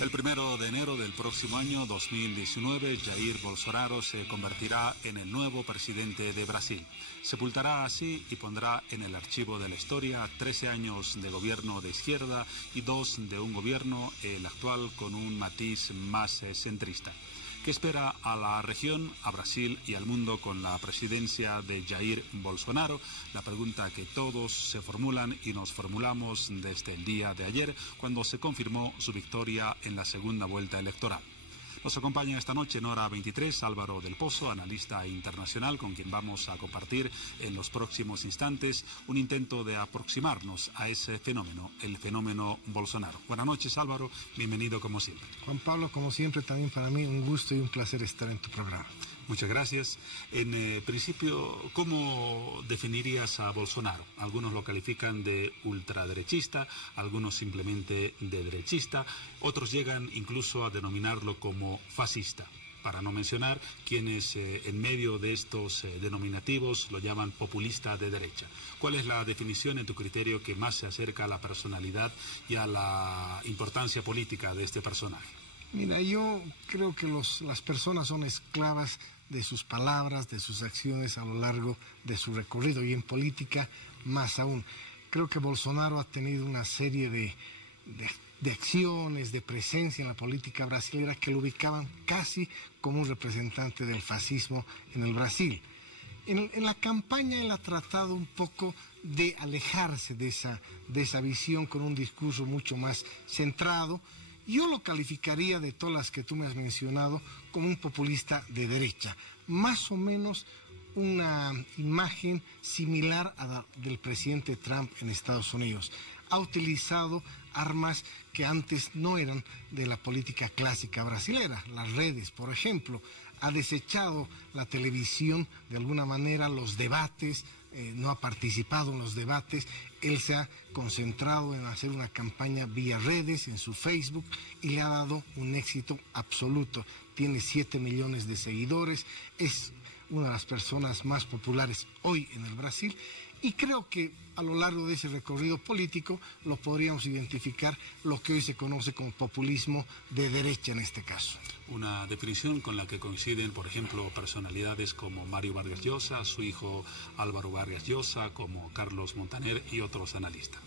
El 1 de enero del próximo año 2019, Jair Bolsonaro se convertirá en el nuevo presidente de Brasil. Sepultará así y pondrá en el archivo de la historia 13 años de gobierno de izquierda y 2 de un gobierno, el actual, con un matiz más centrista. ¿Qué espera a la región, a Brasil y al mundo con la presidencia de Jair Bolsonaro? La pregunta que todos se formulan y nos formulamos desde el día de ayer, cuando se confirmó su victoria en la segunda vuelta electoral. Nos acompaña esta noche en hora 23 Álvaro del Pozo, analista internacional, con quien vamos a compartir en los próximos instantes un intento de aproximarnos a ese fenómeno, el fenómeno Bolsonaro. Buenas noches, Álvaro, bienvenido como siempre. Juan Pablo, como siempre, también para mí un gusto y un placer estar en tu programa. Muchas gracias. En principio, ¿cómo definirías a Bolsonaro? Algunos lo califican de ultraderechista, algunos simplemente de derechista, otros llegan incluso a denominarlo como fascista, para no mencionar quienes en medio de estos denominativos lo llaman populista de derecha. ¿Cuál es la definición en tu criterio que más se acerca a la personalidad y a la importancia política de este personaje? Mira, yo creo que las personas son esclavas de sus palabras, de sus acciones a lo largo de su recorrido, y en política más aún. Creo que Bolsonaro ha tenido una serie de acciones, de presencia en la política brasileña que lo ubicaban casi como un representante del fascismo en el Brasil. En la campaña él ha tratado un poco de alejarse de esa visión con un discurso mucho más centrado. Yo lo calificaría, de todas las que tú me has mencionado, como un populista de derecha, más o menos una imagen similar a la del presidente Trump en Estados Unidos. Ha utilizado armas que antes no eran de la política clásica brasilera, las redes, por ejemplo. Ha desechado la televisión, de alguna manera, los debates, no ha participado en los debates. Él se ha concentrado en hacer una campaña vía redes, en su Facebook, y le ha dado un éxito absoluto. Tiene 7 millones de seguidores, es una de las personas más populares hoy en el Brasil, y creo que a lo largo de ese recorrido político lo podríamos identificar lo que hoy se conoce como populismo de derecha en este caso. Una definición con la que coinciden, por ejemplo, personalidades como Mario Vargas Llosa, su hijo Álvaro Vargas Llosa, como Carlos Montaner y otros analistas.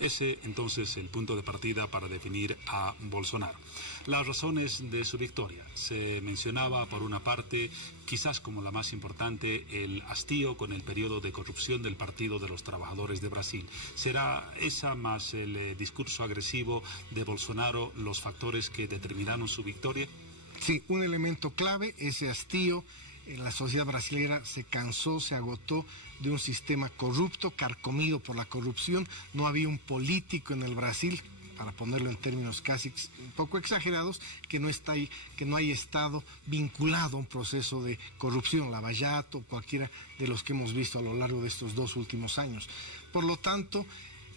Ese, entonces, el punto de partida para definir a Bolsonaro. Las razones de su victoria. Se mencionaba, por una parte, quizás como la más importante, el hastío con el periodo de corrupción del Partido de los Trabajadores de Brasil. ¿Será esa más el discurso agresivo de Bolsonaro los factores que determinaron su victoria? Sí, un elemento clave, ese hastío. La sociedad brasileña se cansó, se agotó de un sistema corrupto, carcomido por la corrupción. No había un político en el Brasil, para ponerlo en términos casi un poco exagerados, que no haya estado vinculado a un proceso de corrupción, Lava Jato, cualquiera de los que hemos visto a lo largo de estos 2 últimos años. Por lo tanto,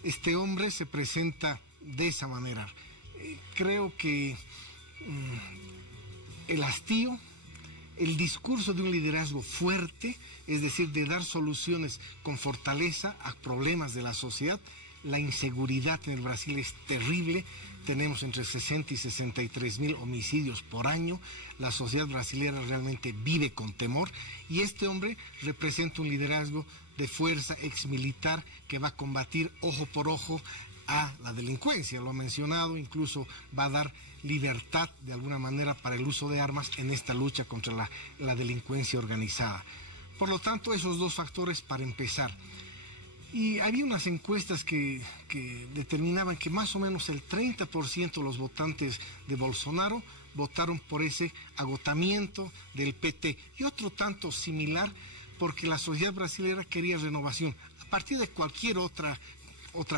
este hombre se presenta de esa manera. Creo que el hastío, el discurso de un liderazgo fuerte, es decir, de dar soluciones con fortaleza a problemas de la sociedad. La inseguridad en el Brasil es terrible, tenemos entre 60 y 63 mil homicidios por año, la sociedad brasileña realmente vive con temor, y este hombre representa un liderazgo de fuerza exmilitar que va a combatir ojo por ojo a la delincuencia, lo ha mencionado, incluso va a dar libertad de alguna manera para el uso de armas en esta lucha contra la delincuencia organizada. Por lo tanto, esos 2 factores para empezar. Y había unas encuestas que determinaban que más o menos el 30% de los votantes de Bolsonaro votaron por ese agotamiento del PT, y otro tanto similar porque la sociedad brasileña quería renovación a partir de cualquier otra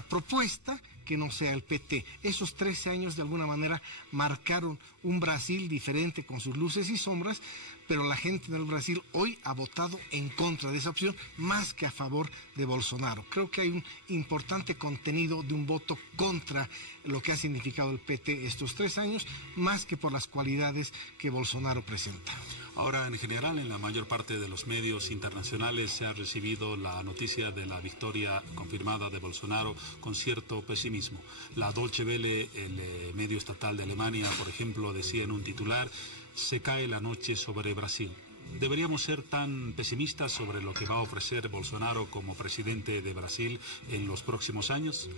propuesta que no sea el PT. Esos 13 años de alguna manera marcaron un Brasil diferente, con sus luces y sombras, pero la gente del Brasil hoy ha votado en contra de esa opción más que a favor de Bolsonaro. Creo que hay un importante contenido de un voto contra lo que ha significado el PT estos 3 años, más que por las cualidades que Bolsonaro presenta. Ahora, en general, en la mayor parte de los medios internacionales se ha recibido la noticia de la victoria confirmada de Bolsonaro con cierto pesimismo. La Deutsche Welle, el medio estatal de Alemania, por ejemplo, decía en un titular: se cae la noche sobre Brasil. ¿Deberíamos ser tan pesimistas sobre lo que va a ofrecer Bolsonaro como presidente de Brasil en los próximos años?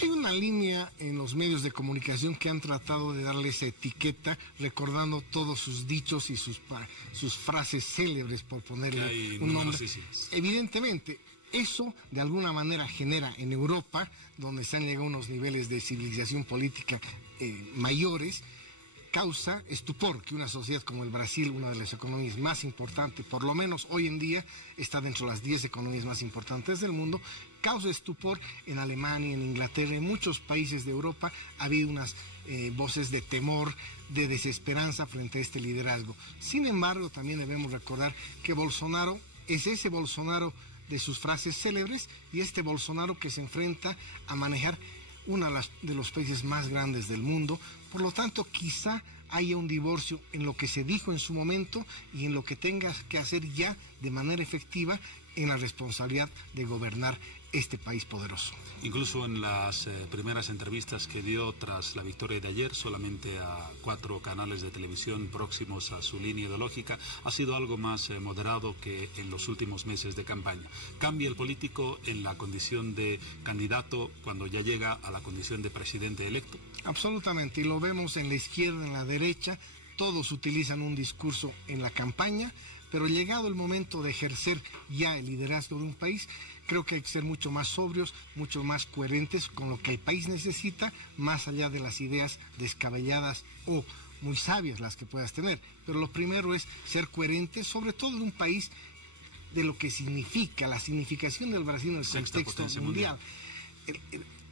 Hay una línea en los medios de comunicación que han tratado de darle esa etiqueta, recordando todos sus dichos y sus frases célebres, por ponerle un nombre. Evidentemente, eso de alguna manera genera en Europa, donde se han llegado a unos niveles de civilización política mayores, causa estupor que una sociedad como el Brasil, una de las economías más importantes, por lo menos hoy en día está dentro de las 10 economías más importantes del mundo, causa estupor en Alemania, en Inglaterra, en muchos países de Europa. Ha habido unas voces de temor, de desesperanza frente a este liderazgo. Sin embargo, también debemos recordar que Bolsonaro es ese Bolsonaro de sus frases célebres y este Bolsonaro que se enfrenta a manejar uno de los países más grandes del mundo. Por lo tanto, quizá haya un divorcio en lo que se dijo en su momento y en lo que tenga que hacer ya de manera efectiva en la responsabilidad de gobernar este país poderoso. Incluso en las primeras entrevistas que dio tras la victoria de ayer, solamente a 4 canales de televisión próximos a su línea ideológica, ha sido algo más moderado que en los últimos meses de campaña. ¿Cambia el político en la condición de candidato cuando ya llega a la condición de presidente electo? Absolutamente, y lo vemos en la izquierda, en la derecha, todos utilizan un discurso en la campaña, pero llegado el momento de ejercer ya el liderazgo de un país, creo que hay que ser mucho más sobrios, mucho más coherentes con lo que el país necesita, más allá de las ideas descabelladas o muy sabias las que puedas tener. Pero lo primero es ser coherentes, sobre todo en un país de lo que significa, la significación del Brasil en el contexto mundial.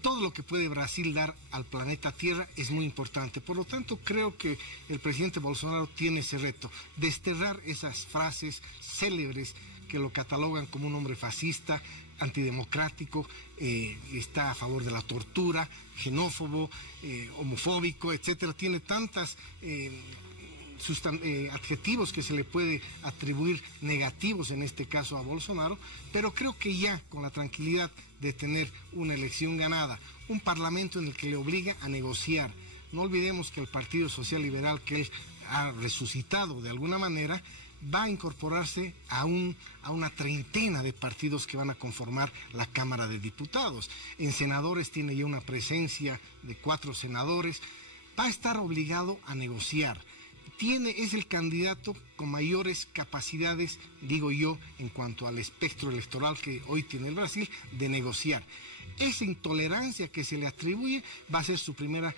Todo lo que puede Brasil dar al planeta Tierra es muy importante. Por lo tanto, creo que el presidente Bolsonaro tiene ese reto, desterrar esas frases célebres que lo catalogan como un hombre fascista, antidemocrático, está a favor de la tortura, xenófobo, homofóbico, etcétera. Tiene tantas adjetivos que se le puede atribuir negativos en este caso a Bolsonaro, pero creo que ya con la tranquilidad de tener una elección ganada, un parlamento en el que le obliga a negociar. No olvidemos que el Partido Social Liberal, que él ha resucitado de alguna manera, va a incorporarse a una treintena de partidos que van a conformar la Cámara de Diputados. En senadores tiene ya una presencia de 4 senadores, va a estar obligado a negociar. Es el candidato con mayores capacidades, digo yo, en cuanto al espectro electoral que hoy tiene el Brasil, de negociar. Esa intolerancia que se le atribuye va a ser su primera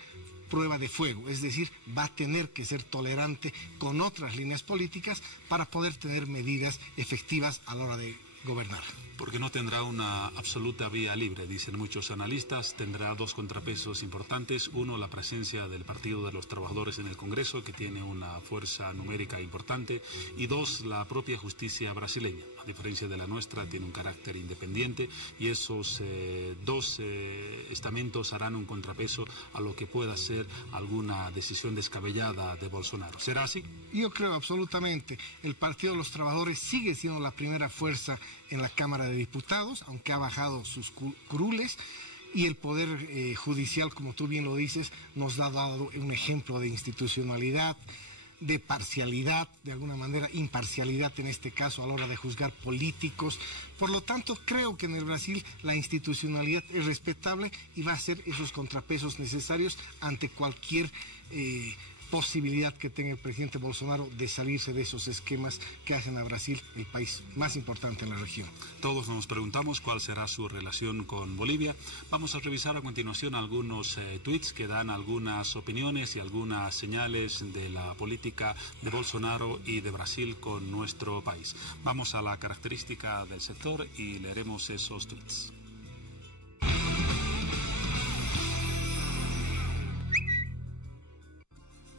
prueba de fuego, es decir, va a tener que ser tolerante con otras líneas políticas para poder tener medidas efectivas a la hora de gobernar. Porque no tendrá una absoluta vía libre, dicen muchos analistas. Tendrá 2 contrapesos importantes. Uno, la presencia del Partido de los Trabajadores en el Congreso, que tiene una fuerza numérica importante. Y 2, la propia justicia brasileña. A diferencia de la nuestra, tiene un carácter independiente y esos 2 estamentos harán un contrapeso a lo que pueda ser alguna decisión descabellada de Bolsonaro. ¿Será así? Yo creo absolutamente. El Partido de los Trabajadores sigue siendo la primera fuerza en la Cámara de Diputados, aunque ha bajado sus curules, y el Poder Judicial, como tú bien lo dices, nos ha dado un ejemplo de institucionalidad, de parcialidad, de alguna manera imparcialidad en este caso a la hora de juzgar políticos. Por lo tanto, creo que en el Brasil la institucionalidad es respetable y va a ser esos contrapesos necesarios ante cualquier posibilidad que tenga el presidente Bolsonaro de salirse de esos esquemas que hacen a Brasil el país más importante en la región. Todos nos preguntamos cuál será su relación con Bolivia. Vamos a revisar a continuación algunos tweets que dan algunas opiniones y algunas señales de la política de Bolsonaro y de Brasil con nuestro país. Vamos a la característica del sector y leeremos esos tweets.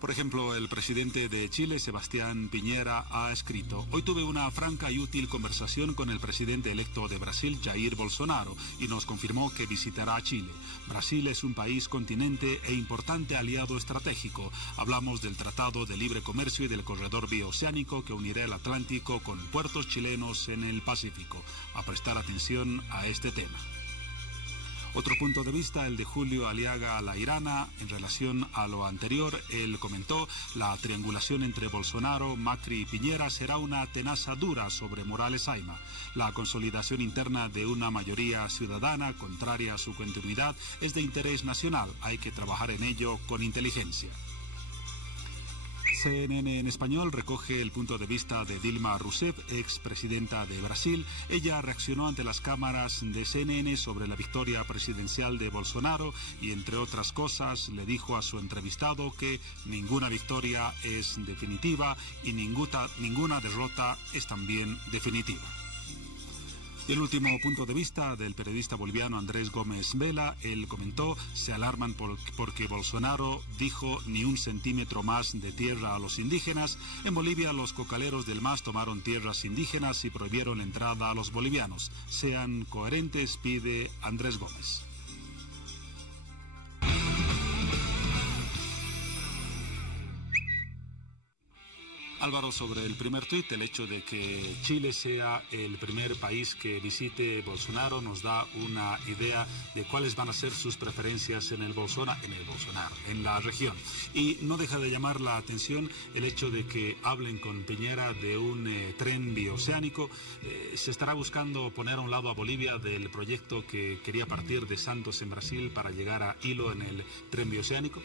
Por ejemplo, el presidente de Chile, Sebastián Piñera, ha escrito: hoy tuve una franca y útil conversación con el presidente electo de Brasil, Jair Bolsonaro, y nos confirmó que visitará Chile. Brasil es un país continente e importante aliado estratégico. Hablamos del Tratado de Libre Comercio y del corredor bioceánico que unirá el Atlántico con puertos chilenos en el Pacífico. A prestar atención a este tema. Otro punto de vista, el de Julio Aliaga Lairana, en relación a lo anterior. Él comentó: la triangulación entre Bolsonaro, Macri y Piñera será una tenaza dura sobre Morales Ayma. La consolidación interna de una mayoría ciudadana contraria a su continuidad es de interés nacional. Hay que trabajar en ello con inteligencia. CNN en español recoge el punto de vista de Dilma Rousseff, expresidenta de Brasil. Ella reaccionó ante las cámaras de CNN sobre la victoria presidencial de Bolsonaro y, entre otras cosas, le dijo a su entrevistado que ninguna victoria es definitiva y ninguna derrota es también definitiva. Y el último punto de vista del periodista boliviano Andrés Gómez Vela. Él comentó: se alarman porque Bolsonaro dijo ni un centímetro más de tierra a los indígenas. En Bolivia los cocaleros del MAS tomaron tierras indígenas y prohibieron la entrada a los bolivianos. Sean coherentes, pide Andrés Gómez. Álvaro, sobre el primer tuit, el hecho de que Chile sea el primer país que visite Bolsonaro nos da una idea de cuáles van a ser sus preferencias en la región. Y no deja de llamar la atención el hecho de que hablen con Piñera de un tren bioceánico. Se estará buscando poner a un lado a Bolivia del proyecto que quería partir de Santos en Brasil para llegar a Hilo en el tren bioceánico.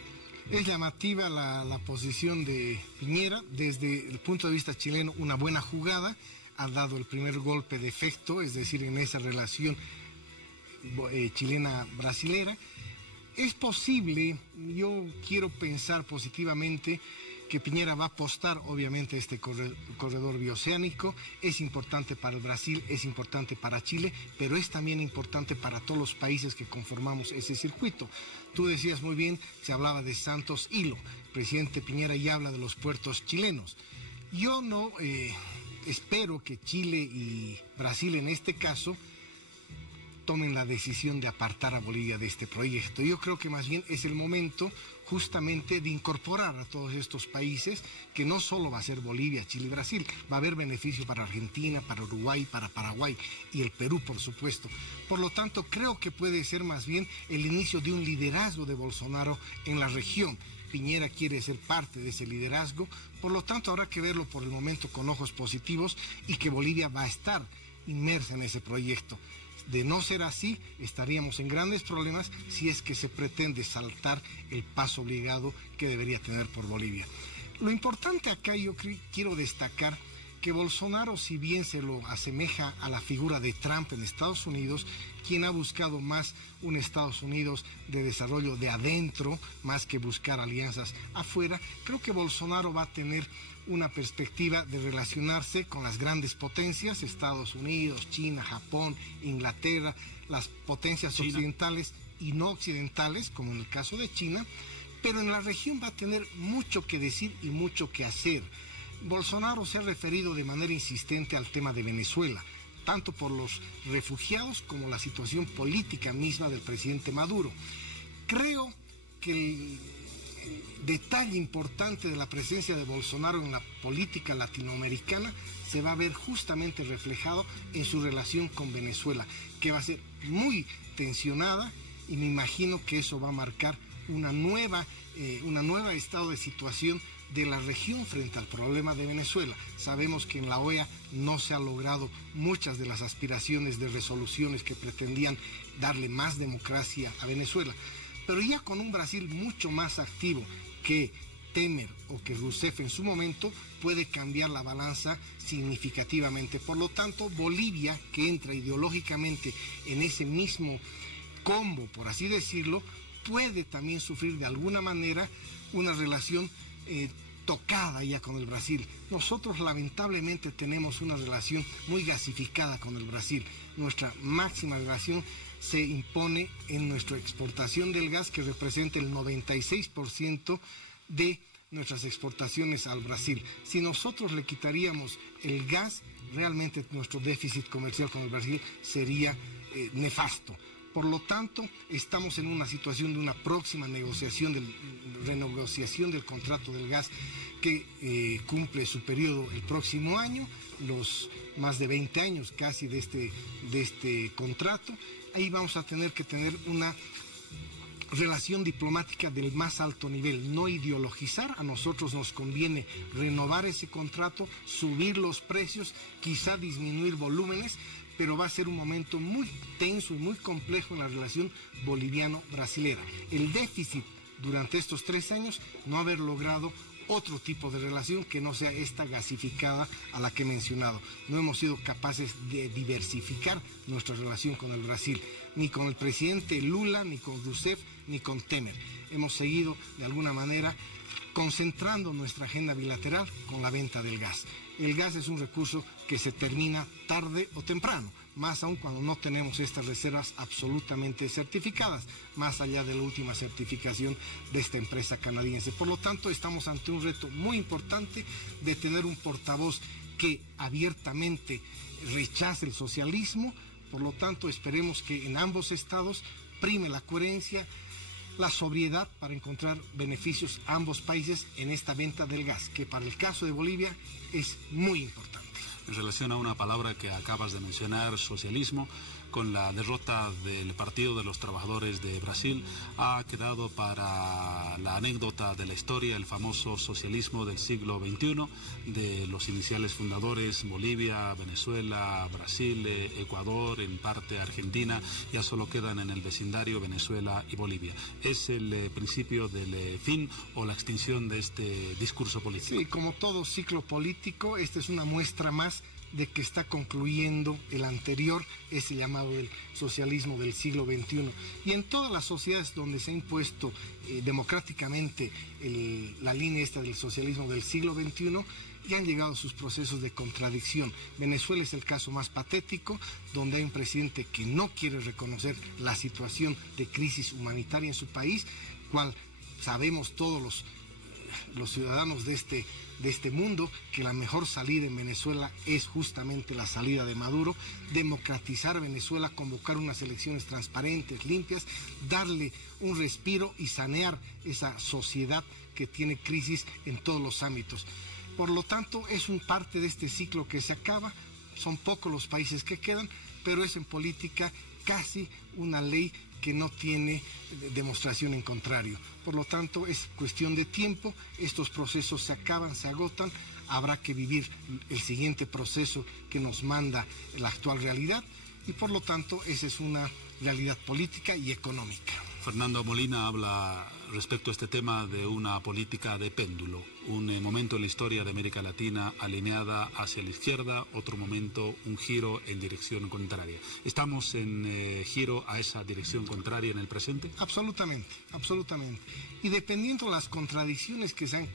Es llamativa la posición de Piñera. Desde el punto de vista chileno, una buena jugada. Ha dado el primer golpe de efecto, es decir, en esa relación chilena-brasilera. Es posible, yo quiero pensar positivamente, que Piñera va a apostar obviamente a este corredor bioceánico. Es importante para el Brasil, es importante para Chile, pero es también importante para todos los países que conformamos ese circuito. Tú decías muy bien, se hablaba de Santos Hilo. El presidente Piñera ya habla de los puertos chilenos. Yo no espero que Chile y Brasil en este caso tomen la decisión de apartar a Bolivia de este proyecto. Yo creo que más bien es el momento justamente de incorporar a todos estos países, que no solo va a ser Bolivia, Chile y Brasil, va a haber beneficio para Argentina, para Uruguay, para Paraguay y el Perú, por supuesto. Por lo tanto, creo que puede ser más bien el inicio de un liderazgo de Bolsonaro en la región. Piñera quiere ser parte de ese liderazgo, por lo tanto habrá que verlo por el momento con ojos positivos y que Bolivia va a estar inmersa en ese proyecto. De no ser así, estaríamos en grandes problemas si es que se pretende saltar el paso obligado que debería tener por Bolivia. Lo importante acá, yo quiero destacar que Bolsonaro, si bien se lo asemeja a la figura de Trump en Estados Unidos, quien ha buscado más un Estados Unidos de desarrollo de adentro, más que buscar alianzas afuera, creo que Bolsonaro va a tener una perspectiva de relacionarse con las grandes potencias, Estados Unidos, China, Japón, Inglaterra, las potencias occidentales y no occidentales, como en el caso de China, pero en la región va a tener mucho que decir y mucho que hacer. Bolsonaro se ha referido de manera insistente al tema de Venezuela, tanto por los refugiados como la situación política misma del presidente Maduro. Creo que el detalle importante de la presencia de Bolsonaro en la política latinoamericana se va a ver justamente reflejado en su relación con Venezuela, que va a ser muy tensionada, y me imagino que eso va a marcar una nueva estado de situación de la región frente al problema de Venezuela. Sabemos que en la OEA no se han logrado muchas de las aspiraciones de resoluciones que pretendían darle más democracia a Venezuela, pero ya con un Brasil mucho más activo que Temer o que Rousseff en su momento, puede cambiar la balanza significativamente. Por lo tanto, Bolivia, que entra ideológicamente en ese mismo combo, por así decirlo, puede también sufrir de alguna manera una relación tocada ya con el Brasil. Nosotros lamentablemente tenemos una relación muy gasificada con el Brasil. Nuestra máxima relación se impone en nuestra exportación del gas, que representa el 96% de nuestras exportaciones al Brasil. Si nosotros le quitaríamos el gas, realmente nuestro déficit comercial con el Brasil sería nefasto. Por lo tanto, estamos en una situación de una próxima renegociación del contrato del gas que cumple su periodo el próximo año, los más de 20 años casi de este contrato. Ahí vamos a tener que tener una relación diplomática del más alto nivel, no ideologizar. A nosotros nos conviene renovar ese contrato, subir los precios, quizá disminuir volúmenes, pero va a ser un momento muy tenso y muy complejo en la relación boliviano-brasilera. El déficit durante estos 3 años, no haber logrado otro tipo de relación que no sea esta gasificada a la que he mencionado. No hemos sido capaces de diversificar nuestra relación con el Brasil, ni con el presidente Lula, ni con Rousseff, ni con Temer. Hemos seguido de alguna manera concentrando nuestra agenda bilateral con la venta del gas. El gas es un recurso que se termina tarde o temprano, más aún cuando no tenemos estas reservas absolutamente certificadas, más allá de la última certificación de esta empresa canadiense. Por lo tanto, estamos ante un reto muy importante de tener un portavoz que abiertamente rechace el socialismo. Por lo tanto, esperemos que en ambos estados prime la coherencia, la sobriedad para encontrar beneficios a ambos países en esta venta del gas, que para el caso de Bolivia es muy importante. En relación a una palabra que acabas de mencionar, socialismo, con la derrota del Partido de los Trabajadores de Brasil, ha quedado para la anécdota de la historia el famoso socialismo del siglo XXI, de los iniciales fundadores Bolivia, Venezuela, Brasil, Ecuador, en parte Argentina. Ya solo quedan en el vecindario Venezuela y Bolivia. ¿Es el principio del fin o la extinción de este discurso político? Sí, como todo ciclo político, esta es una muestra más de que está concluyendo el anterior, ese llamado el socialismo del siglo XXI. Y en todas las sociedades donde se ha impuesto democráticamente la línea esta del socialismo del siglo XXI, ya han llegado a sus procesos de contradicción. Venezuela es el caso más patético, donde hay un presidente que no quiere reconocer la situación de crisis humanitaria en su país, cual sabemos todos los ciudadanos de este mundo, que la mejor salida en Venezuela es justamente la salida de Maduro, democratizar Venezuela, convocar unas elecciones transparentes, limpias, darle un respiro y sanear esa sociedad que tiene crisis en todos los ámbitos. Por lo tanto, es un parte de este ciclo que se acaba. Son pocos los países que quedan, pero es en política casi una ley que no tiene demostración en contrario. Por lo tanto, es cuestión de tiempo, estos procesos se acaban, se agotan, habrá que vivir el siguiente proceso que nos manda la actual realidad y por lo tanto esa es una realidad política y económica. Fernando Molina habla respecto a este tema de una política de péndulo, un momento en la historia de América Latina alineada hacia la izquierda, otro momento un giro en dirección contraria. ¿Estamos en giro a esa dirección contraria en el presente? Absolutamente, absolutamente. Y dependiendo de las contradicciones que se han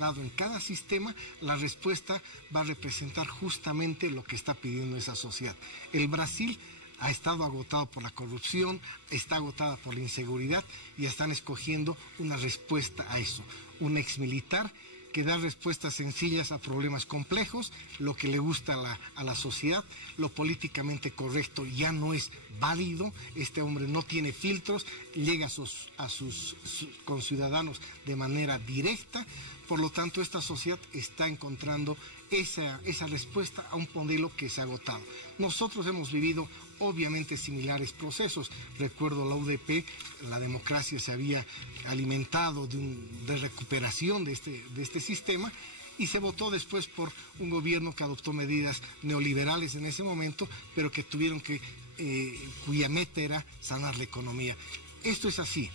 dado en cada sistema, la respuesta va a representar justamente lo que está pidiendo esa sociedad. El Brasil ha estado agotado por la corrupción, está agotada por la inseguridad y están escogiendo una respuesta a eso. Un exmilitar que da respuestas sencillas a problemas complejos, lo que le gusta a la sociedad, lo políticamente correcto ya no es válido, este hombre no tiene filtros, llega a sus conciudadanos de manera directa, por lo tanto esta sociedad está encontrando esa respuesta a un modelo que se ha agotado. Nosotros hemos vivido obviamente similares procesos. Recuerdo la UDP, la democracia se había alimentado de recuperación de este sistema y se votó después por un gobierno que adoptó medidas neoliberales en ese momento, pero que tuvieron cuya meta era sanar la economía. Esto es así,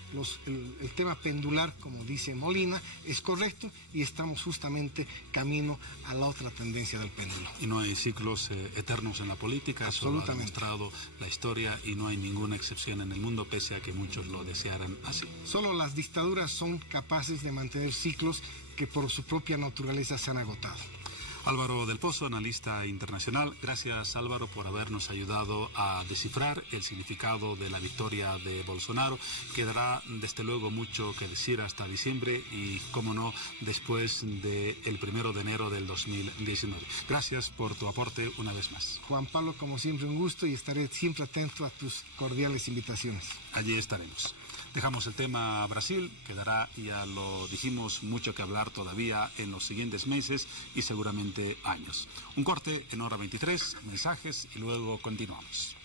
el tema pendular, como dice Molina, es correcto y estamos justamente camino a la otra tendencia del péndulo. Y no hay ciclos eternos en la política, eso lo ha demostrado la historia y no hay ninguna excepción en el mundo, pese a que muchos lo desearan así. Solo las dictaduras son capaces de mantener ciclos que por su propia naturaleza se han agotado. Álvaro del Pozo, analista internacional. Gracias, Álvaro, por habernos ayudado a descifrar el significado de la victoria de Bolsonaro. Quedará, desde luego, mucho que decir hasta diciembre y, cómo no, después del 1 de enero del 2019. Gracias por tu aporte una vez más. Juan Pablo, como siempre, un gusto y estaré siempre atento a tus cordiales invitaciones. Allí estaremos. Dejamos el tema Brasil, quedará, ya lo dijimos, mucho que hablar todavía en los siguientes meses y seguramente años. Un corte en hora 23, mensajes y luego continuamos.